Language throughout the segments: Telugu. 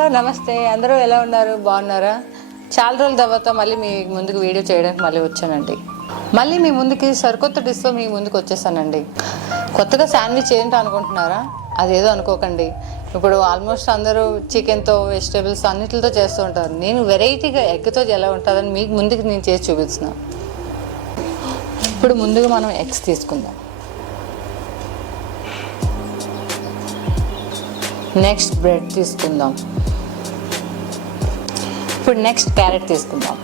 హలో నమస్తే. అందరూ ఎలా ఉన్నారు? బాగున్నారా? చాలా రోజుల తర్వాత మళ్ళీ మీ ముందుకు వీడియో చేయడానికి మళ్ళీ వచ్చానండి. మళ్ళీ మీ ముందుకి సరికొత్త డిష్తో మీ ముందుకు వచ్చేసానండి. కొత్తగా శాండ్విచ్ ఏంటో అనుకుంటున్నారా? అదేదో అనుకోకండి. ఇప్పుడు ఆల్మోస్ట్ అందరూ చికెన్తో వెజిటేబుల్స్ అన్నిటితో చేస్తూ ఉంటారు. నేను వెరైటీగా ఎగ్తో ఎలా ఉంటుందని మీకు ముందుకు నేను చేసి చూపిస్తున్నాను ఇప్పుడు ముందుగా మనం ఎగ్స్ తీసుకుందాం. నెక్స్ట్ బ్రెడ్ తీసుకుందాం. ఇప్పుడు నెక్స్ట్ క్యారెట్ తీసుకుందాం.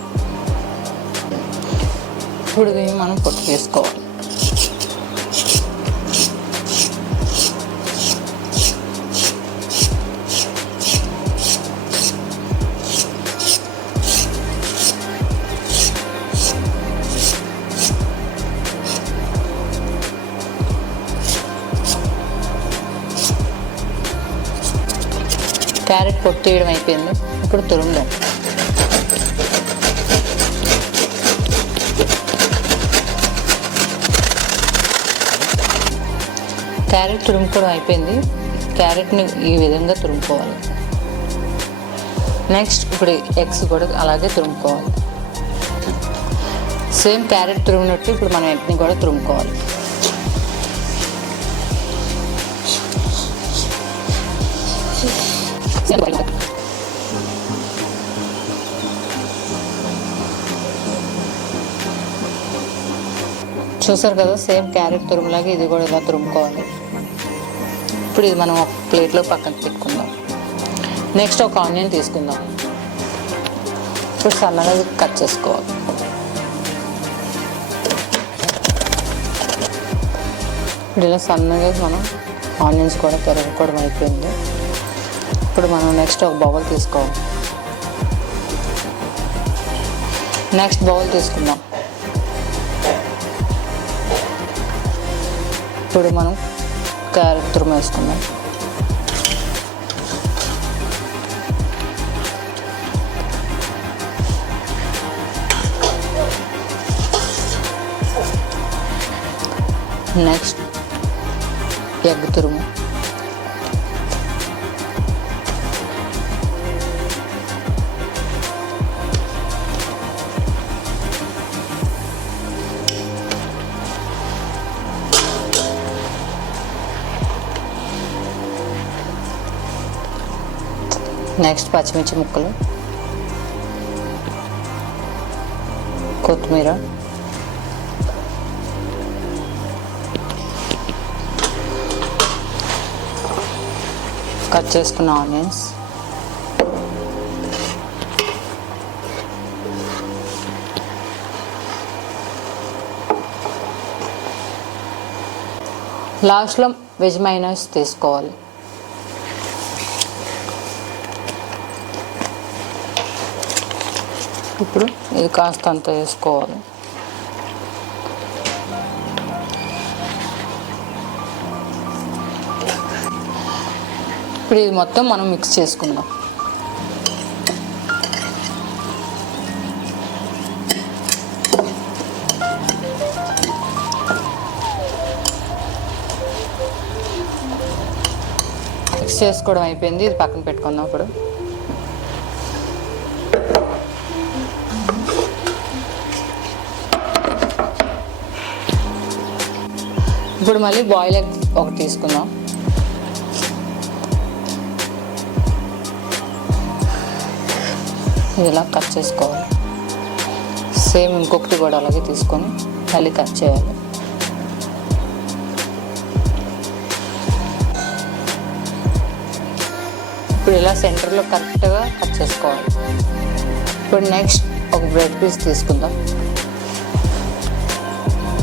ఇప్పుడు మనం పొట్టు తీసుకోవాలి క్యారెట్ పొట్టు తీయడం అయిపోయింది. ఇప్పుడు తురుముదాం. క్యారెట్ తురుముకోవడం అయిపోయింది. క్యారెట్ని ఈ విధంగా తురుముకోవాలి. నెక్స్ట్ ఇప్పుడు ఎగ్స్ కూడా అలాగే తురుముకోవాలి. సేమ్ క్యారెట్ తురుమునట్టు ఇప్పుడు మనం ఎగ్ని కూడా తురుముకోవాలి. చూసారు కదా సేమ్ క్యారెట్ తురుములాగా ఇది కూడా ఇలా తురుముకోవాలి. ఇప్పుడు ఇది మనం ఒక ప్లేట్లో పక్కన పెట్టుకుందాం. నెక్స్ట్ ఒక ఆనియన్ తీసుకుందాం. ఇప్పుడు సన్నగా కట్ చేసుకోవాలి. ఇప్పుడు ఇలా సన్నగా మనం ఆనియన్స్ కూడా పెరగకూడదు అయిపోయింది. ఇప్పుడు మనం నెక్స్ట్ ఒక బౌల్ తీసుకోవాలి. నెక్స్ట్ బౌల్ తీసుకుందాం. ఇప్పుడు మనం క్యారెట్ తురుము వేసుకుందాం నెక్స్ట్ ఎగ్ తురుము నెక్స్ట్ పచ్చిమిర్చి ముక్కలు. కొత్తిమీర. కట్ చేసుకున్న ఆనియన్స్. లాస్ట్లో వెజ్ మైనస్ తీసుకోవాలి. ఇప్పుడు ఇది కాస్తంత వేసుకోవాలి. ఇప్పుడు ఇది మొత్తం మనం మిక్స్ చేసుకుందాం. మిక్స్ చేసుకోవడం అయిపోయింది. ఇది పక్కన పెట్టుకుందాం ఇప్పుడు. ఇప్పుడు మళ్ళీ బాయిల్ ఎగ్ ఒకటి తీసుకుందాం. ఇది ఇలా కట్ చేసుకోవాలి. సేమ్ ఇంకొకటి కూడా అలాగే తీసుకొని మళ్ళీ కట్ చేయాలి. ఇప్పుడు ఇలా సెంటర్లో కరెక్ట్గా కట్ చేసుకోవాలి. ఇప్పుడు నెక్స్ట్ ఒక బ్రెడ్ పీస్ తీసుకుందాం.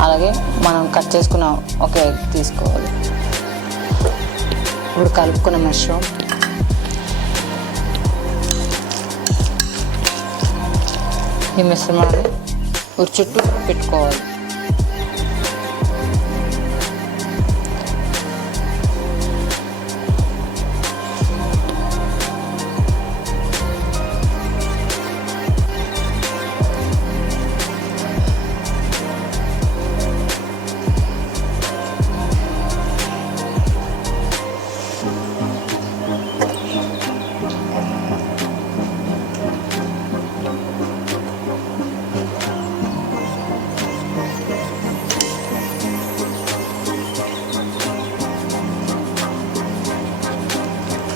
అలాగే మనం కట్ చేసుకున్న ఒక ఎగ్ తీసుకోవాలి. ఇప్పుడు కలుపుకున్న మష్రూమ్. ఈ మిశ్రమాన్ని ఉరి చుట్టూ పెట్టుకోవాలి.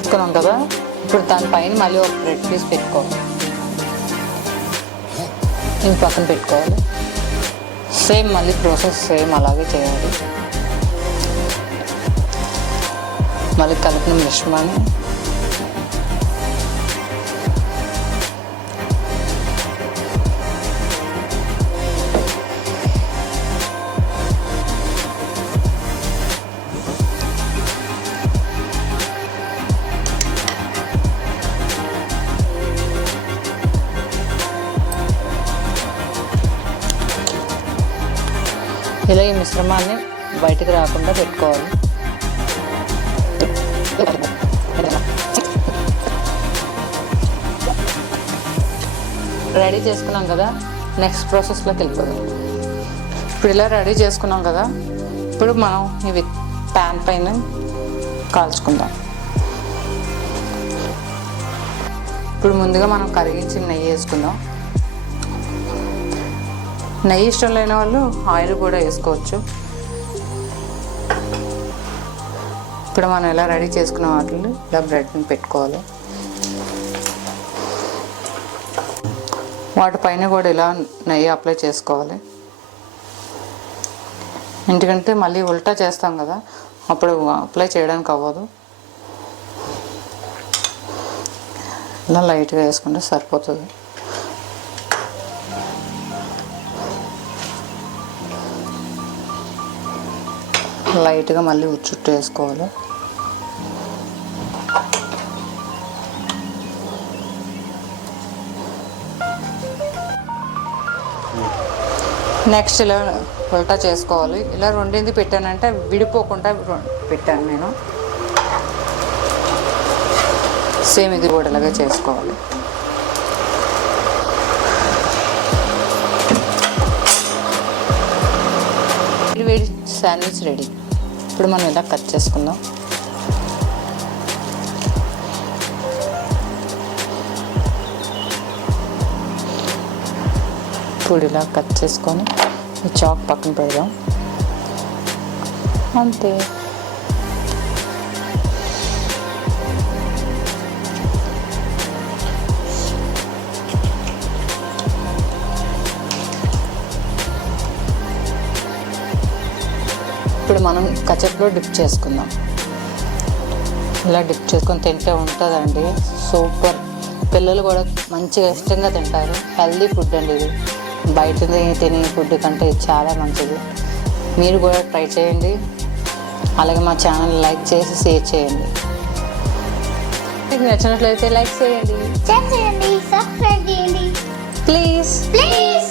పెట్టుకున్నాం కదా ఇప్పుడు దానిపైన మళ్ళీ ఒక బ్రెడ్ పీస్ పెట్టుకోవాలి ఇంక పక్కన పెట్టుకోవాలి. సేమ్ మళ్ళీ ప్రాసెస్ సేమ్ అలాగే చేయాలి. మళ్ళీ కలిపిన మిశ్రమాన్ని ఇలా ఈ మిశ్రమాన్ని బయటికి రాకుండా పెట్టుకోవాలి. రెడీ చేసుకున్నాం కదా నెక్స్ట్ ప్రాసెస్లోకి వెళ్ళిపోదాం. ఇప్పుడు ఇలా రెడీ చేసుకున్నాం కదా ఇప్పుడు మనం ఇవి ప్యాన్ పైన కాల్చుకుందాం. ఇప్పుడు ముందుగా మనం కరిగించిన నెయ్యి వేసుకుందాం. నెయ్యి ఇష్టం లేని వాళ్ళు ఆయిల్ కూడా వేసుకోవచ్చు. ఇప్పుడు మనం ఎలా రెడీ చేసుకున్న వాటిని ఇలా బ్రెడ్ని పెట్టుకోవాలి. వాటిపైన కూడా ఇలా నెయ్యి అప్లై చేసుకోవాలి. ఎందుకంటే మళ్ళీ ఉల్టా చేస్తాం కదా అప్పుడు అప్లై చేయడానికి అవ్వదు. ఇలా లైట్గా వేసుకుంటే సరిపోతుంది. లైట్గా మళ్ళీ ఉచ్చుట్టు వేసుకోవాలి. నెక్స్ట్ ఇలా ఉల్టా చేసుకోవాలి. ఇలా రెండింది పెట్టానంటే విడిపోకుండా పెట్టాను నేను. సేమ్ ఇది కూడా ఇలాగే చేసుకోవాలి. వేడి శాండ్విచ్ రెడీ. ఇప్పుడు మనం ఇలా కట్ చేసుకుందాం. ఇప్పుడు ఇలా కట్ చేసుకొని ఈ చాక్ పక్కన పెడదాం. అంతే. ఇప్పుడు మనం కచప్లో డిప్ చేసుకుందాం. ఇలా డిప్ చేసుకొని తింటే ఉంటుందండి. సూపర్. పిల్లలు కూడా మంచిగా ఇష్టంగా తింటారు. హెల్దీ ఫుడ్ అండి ఇది. బయట తినే ఫుడ్ కంటే ఇది చాలా మంచిది. మీరు కూడా ట్రై చేయండి. అలాగే మా ఛానల్ లైక్ చేసి షేర్ చేయండి. మీకు నచ్చినట్లయితే లైక్ చేయండి. ప్లీజ్. ప్లీజ్.